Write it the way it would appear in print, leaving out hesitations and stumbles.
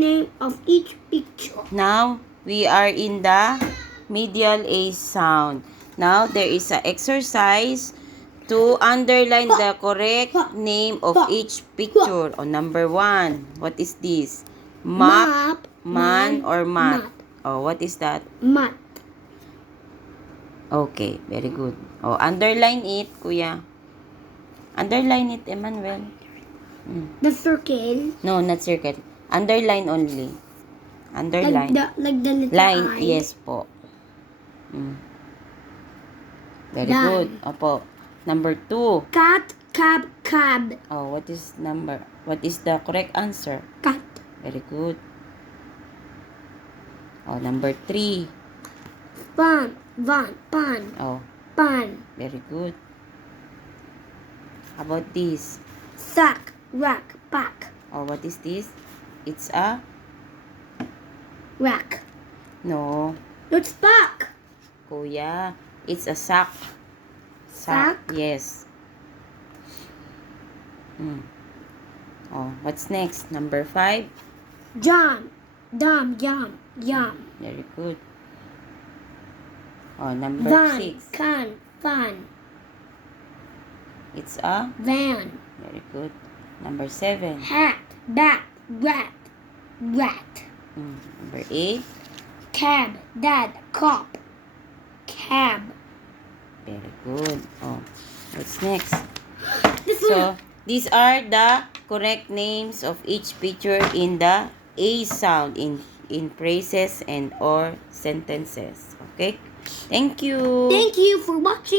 name of each picture. Now, we are in the medial A sound. Now, there is an exercise to underline the correct name of each picture. On number 1, what is this? Map, man, or mat? Oh, what is that? Mat. Okay, very good. Oh, underline it, kuya. Underline it, Emmanuel. The circle. No, not circle. Underline only. Underline. Like the little Line, eye. yes po. Very Line. good. Opo. Number 2. Cat, cab, cab. Oh, what is the correct answer? Cat. Very good. Oh, number 3. Pan, van, pan. Oh, Pan. very good. How about this? Sack, rack, pack. Oh, what is this? It's a... Rack. No. It's pack. Kuya, it's a sack. Sack? Yes. Oh, what's next? Number 5. Jam, dam, yam, yam. Very good. Oh, number Van, 6. can, fan. It's a... Van. Very good. Number 7. Hat, bat, rat, rat. Number 8. Cab, dad, cop. Cab. Very good. Oh, what's next? This So, these are the correct names of each picture in the A sound in phrases and or sentences. Okay? Thank you. Thank you for watching.